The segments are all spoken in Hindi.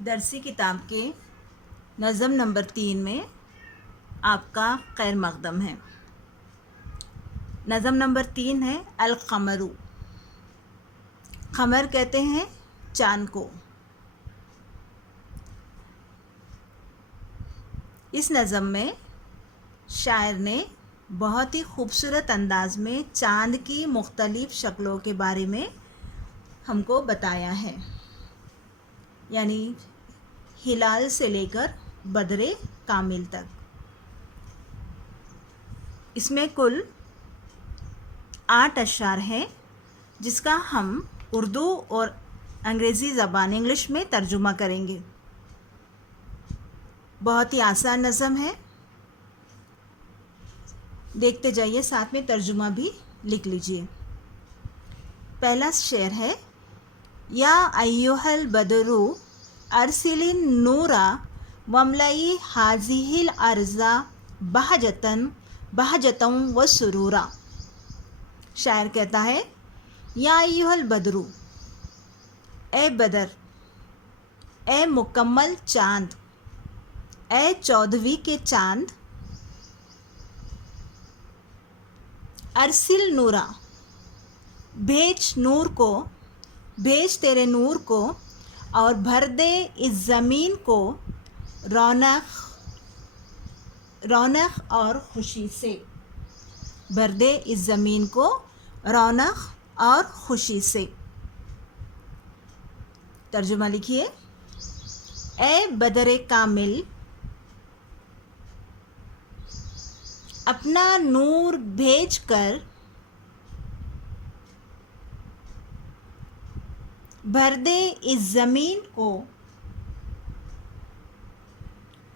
दरसी किताब के नज़म नंबर 3 में आपका खैर मक़दम है। नज़म नंबर 3 है अल-क़मरु। क़मर कहते हैं चाँद को। इस नज़म में शायर ने बहुत ही खूबसूरत अंदाज़ में चाँद की मुख्तलिफ़ शक्लों के बारे में हमको बताया है, यानी हिलाल से लेकर बदरे कामिल तक। इसमें कुल 8 अशआर हैं, जिसका हम उर्दू और अंग्रेज़ी ज़बान इंग्लिश में तर्जुमा करेंगे। बहुत ही आसान नज़म है, देखते जाइए, साथ में तर्जुमा भी लिख लीजिए। पहला शेर है, या अय्युहल बदरु अरसिलिन नूरा वमलई हाजिहिल अर्ज़ा बहजतन व सुरूरा। शायर कहता है, या अय्युहल बदरु, ए बदर, ए मुकम्मल चाँद, ए 14वीं के चाँद, अरसिल नूरा, भेज नूर को, भेज तेरे नूर को, और भर दे इस ज़मीन को रौनक और खुशी से। भर दे इस ज़मीन को रौनक और खुशी से। तर्जुमा लिखिए। ए बदरे कामिल, अपना नूर भेज कर भर दे इस ज़मीन को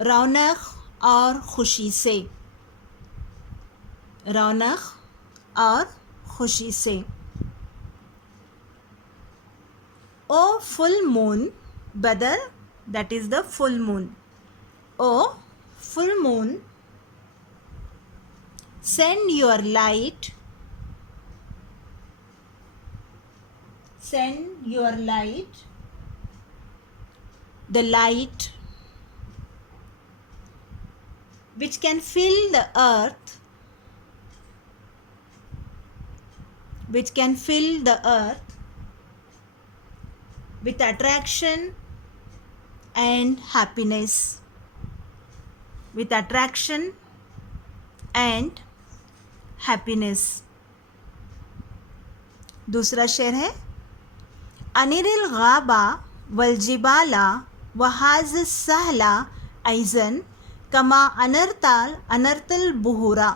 रौनक और खुशी से। रौनक और खुशी से। ओ फुल मून, बदर, that is the full moon. O full moon, send your light, send your light, the light which can fill the earth, which can fill the earth with attraction and happiness, with attraction and happiness. दूसरा शेर है, अनिरिल गाबा वलजिबाला वहाज सहला ऐज़न कमा अनर्तल बुहुरा।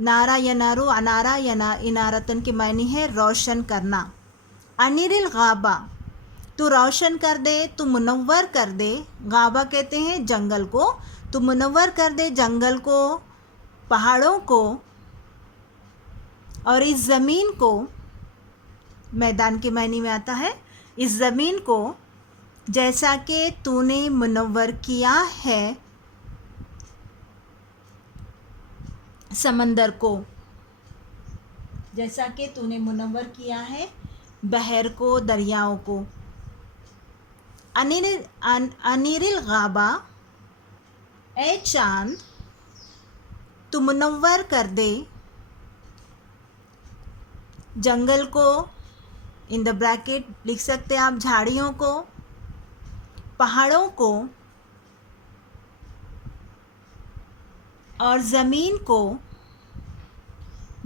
नारा यनारू अनारा यना इनारतन के मायने है रोशन करना। अनिरिल गाबा, तू रोशन कर दे, तू मुनव्वर कर दे। गाबा कहते हैं जंगल को। तू मुनव्वर कर दे जंगल को, पहाड़ों को, और इस ज़मीन को, मैदान के मायने में आता है, इस ज़मीन को जैसा कि तूने मुनव्वर किया है समंदर को, जैसा कि तूने मुनव्वर किया है बहर को, दरियाओं को। अनिरिल गाबा, ए चाँद, तू मुनव्वर कर दे जंगल को, इन द ब्रैकेट लिख सकते हैं आप झाड़ियों को, पहाड़ों को, और ज़मीन को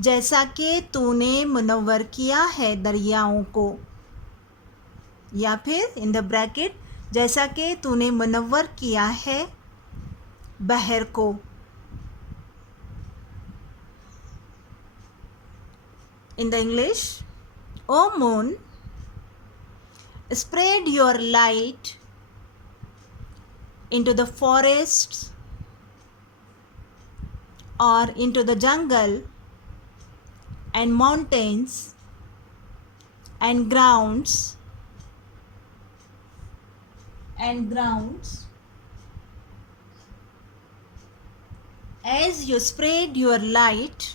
जैसा कि तूने मुनव्वर किया है दरियाओं को, या फिर इन द ब्रैकेट जैसा कि तूने मुनव्वर किया है बहर को। In the English, O moon, spread your light into the forests or into the jungle and mountains and grounds as you spread your light,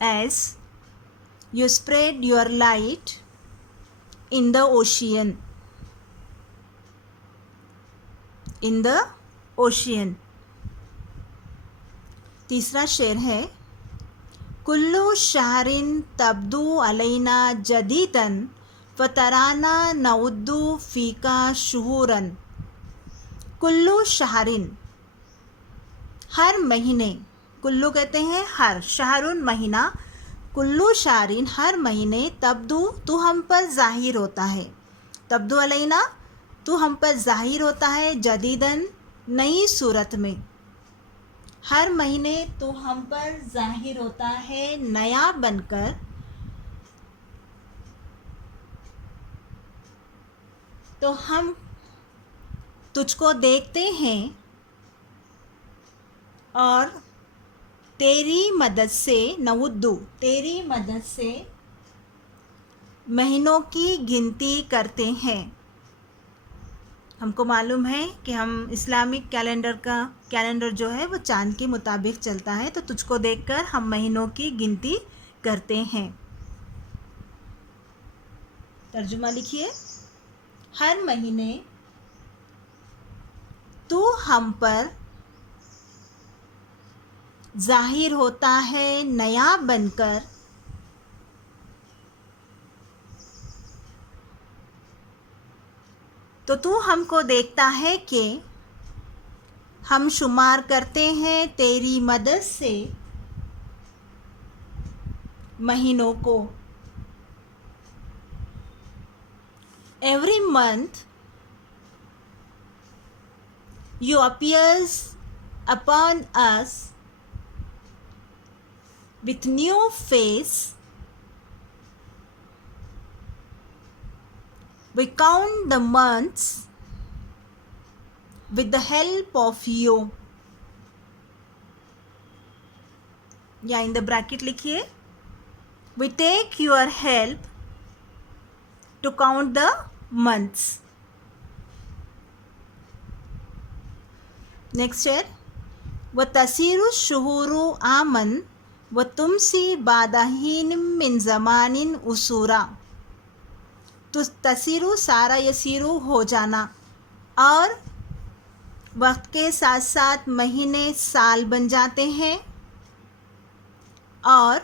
as you spread your light in the ocean, in the ocean. तीसरा शेर है कुल्लू शहरिन तब्दू अलैना जदीदन फतराना नउद्दू फ़ीका शुहूरन. कुल्लू शहरिन हर महीने, कुल्लू कहते हैं हर, शहरुन महीना, कुल्लू शहरिन हर महीने, तब्दू तू हम पर ज़ाहिर होता है, तब्दू अलैना तू हम पर ज़ाहिर होता है, जदीदन नई सूरत में, हर महीने तू हम पर ज़ाहिर होता है नया बनकर, तो हम तुझको देखते हैं और तेरी मदद से, नउद्दू तेरी मदद से महीनों की गिनती करते हैं. हमको मालूम है कि हम इस्लामिक कैलेंडर जो है वो चांद के मुताबिक चलता है, तो तुझको देखकर हम महीनों की गिनती करते हैं. तर्जुमा लिखिए. हर महीने तू हम पर ज़ाहिर होता है नया बनकर, तो तू हमको देखता है कि हम शुमार करते हैं तेरी मदद से महीनों को. Every month you appears upon us with new face. We count the months with the help of you. या in the bracket लिखिए. We take your help to count the months. Next है व तसीरु शुहूरु आमन व तुमसी बादहीन मिन ज़मानिन उसूरा. तो तसीरु सारा यसीरु हो जाना, और वक्त के साथ साथ महीने साल बन जाते हैं, और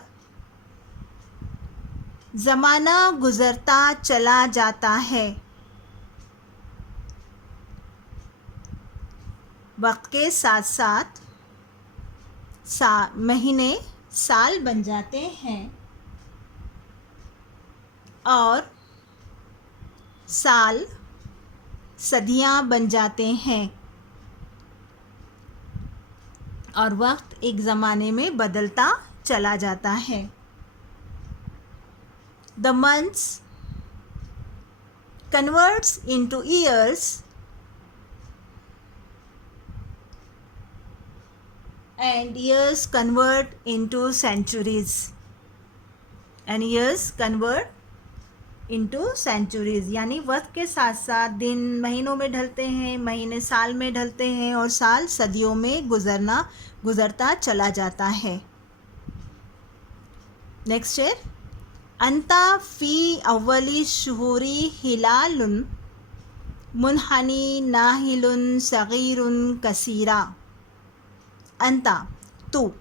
ज़माना गुज़रता चला जाता है. वक्त के साथ साथ महीने साल बन जाते हैं, और साल सदियां बन जाते हैं, और वक्त एक ज़माने में बदलता चला जाता है. The months converts into years and years convert into centuries, and years convert into centuries. यानी वक्त के साथ साथ दिन महीनों में ढलते हैं, महीने साल में ढलते हैं, और साल सदियों में गुज़रता चला जाता है. नेक्स्ट है अंता फ़ी अव्वली शुहूरी हिलालुन मुनहनी नाहिलुन सगीरुन कसीरा. अंता तू,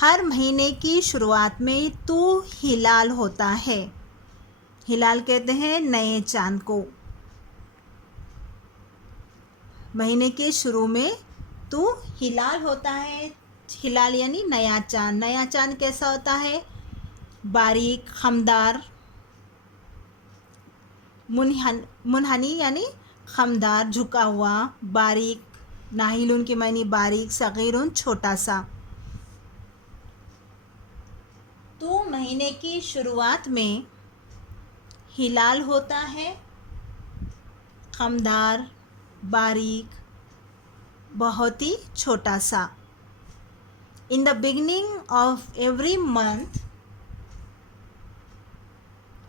हर महीने की शुरुआत में तू हिलाल होता है. हिलाल कहते हैं नए चांद को. महीने के शुरू में तू हिलाल होता है. हिलाल यानी नया चांद. नया चांद कैसा होता है? बारीक, खमदार. मुनहनी यानी खमदार, झुका हुआ, बारीक. नाहिलुन के मानी बारीक, सगीरुन छोटा सा. तो महीने की शुरुआत में हिलाल होता है, खमदार, बारीक, बहुत ही छोटा सा. In the beginning of every month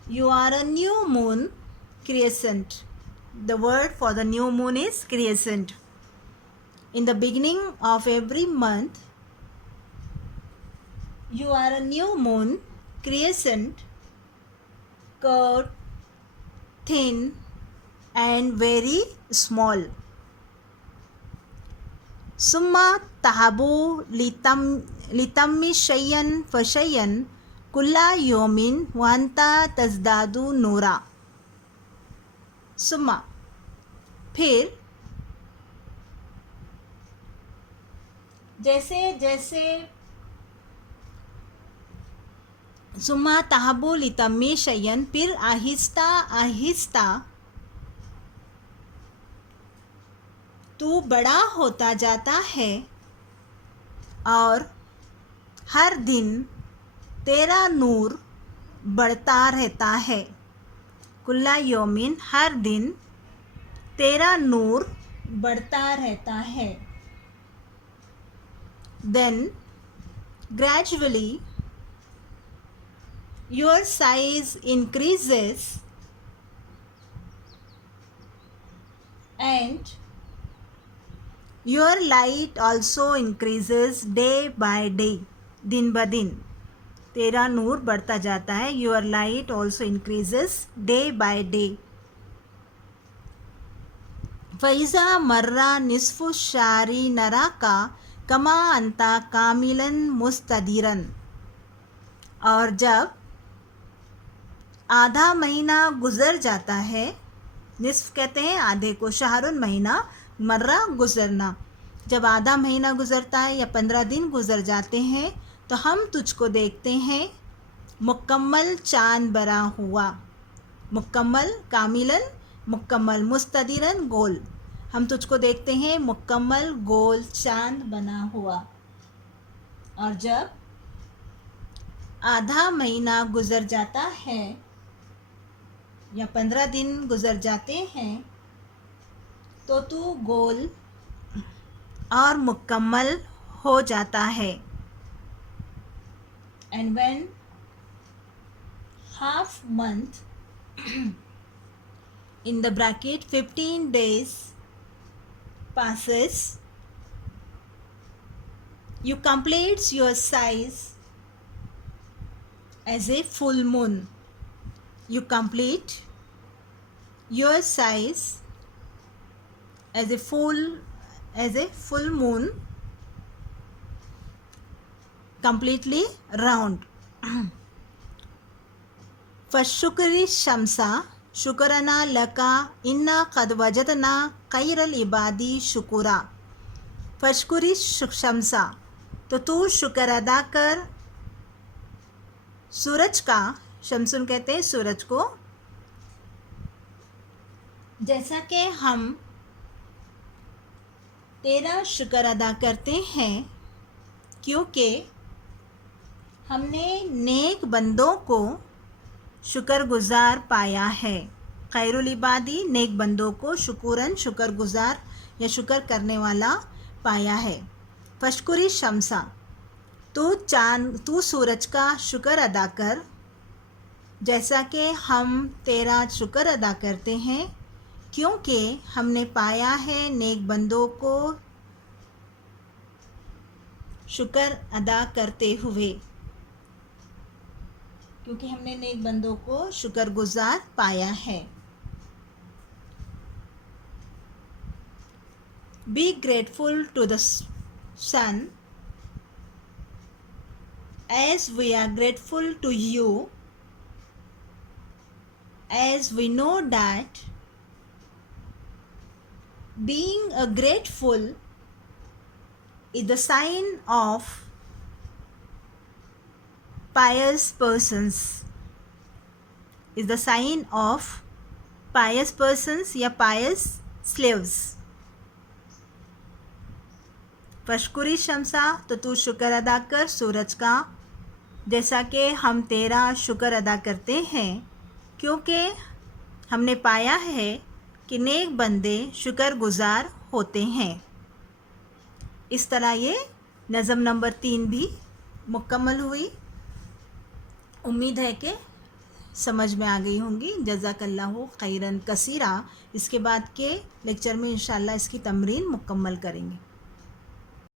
you are a new moon crescent. The word for the new moon is crescent. In the beginning of every month you are a new moon crescent, curved, thin and very small. सुम्मा तहाबू लितम्मी शयन फशयन कुल्ला योमिन वांता तजदादू नूरा। सुम्मा फिर जैसे जैसे सुम्मा तहाबू लितम्मी शयन फिर आहिस्ता आहिस्ता तू बड़ा होता जाता है और हर दिन तेरा नूर बढ़ता रहता है। कुल्ला योमिन हर दिन तेरा नूर बढ़ता रहता है। Then gradually your size increases and your light also increases day by day। दिन ब दिन तेरा नूर बढ़ता जाता है। Your light also increases day by day। फ़ैज़ा मर्रा निस्फ़ु शारी नरा का कमा अंता कामिलन मुस्तदिरन। और जब आधा महीना गुज़र जाता है, निस्फ़ कहते हैं आधे को, शहरुन महीना, मर्रा गुज़रना, जब आधा महीना गुज़रता है या 15 दिन गुज़र जाते हैं तो हम तुझको देखते हैं मुकम्मल चाँद बरा हुआ। मुकम्मल कामिलन मुकम्मल, मुस्तदिरन गोल, हम तुझको देखते हैं मुकम्मल गोल चाँद बना हुआ। और जब आधा महीना गुज़र जाता है या 15 दिन गुज़र जाते हैं तो तू गोल और मुकम्मल हो जाता है। And when half month in the bracket 15 days passes, you complete your size as a full moon। You complete your size as a full moon, completely round। फशुक्री शमसा शुक्रना लका इन्ना कद वजदना खैरल इबादी शुकुरा। फशकुरी शमसा तो तू शुक्र अदा कर सूरज का, शमसुन कहते हैं सूरज को, जैसा कि हम तेरा शुक्र अदा करते हैं क्योंकि हमने नेक बंदों को शुक्रगुज़ार पाया है। खैरुल इबादी नेक बंदों को, शुकुरन शुक्रगुज़ार या शुक्र करने वाला पाया है। फशकुरी शमसा तू सूरज का शुक्र अदा कर जैसा कि हम तेरा शुक्र अदा करते हैं क्योंकि हमने पाया है नेक बंदों को शुक्र अदा करते हुए, क्योंकि हमने नेक बंदों को शुक्रगुज़ार पाया है। Be grateful to the sun as we are grateful to you, as we know that being a grateful is the sign of pious persons, is the sign of pious persons या pious slaves। फशकुरी शमसा तो तू शुक्र अदा कर सूरज का जैसा कि हम तेरा शुक्र अदा करते हैं क्योंकि हमने पाया है कि नेक बंदे शुक्रगुज़ार होते हैं। इस तरह ये नज़म नंबर 3 भी मुकम्मल हुई। उम्मीद है कि समझ में आ गई होंगी। जज़ाकल्लाहु खैरन कसीरा। इसके बाद के लेक्चर में इंशाल्लाह इसकी तमरीन मुकम्मल करेंगे।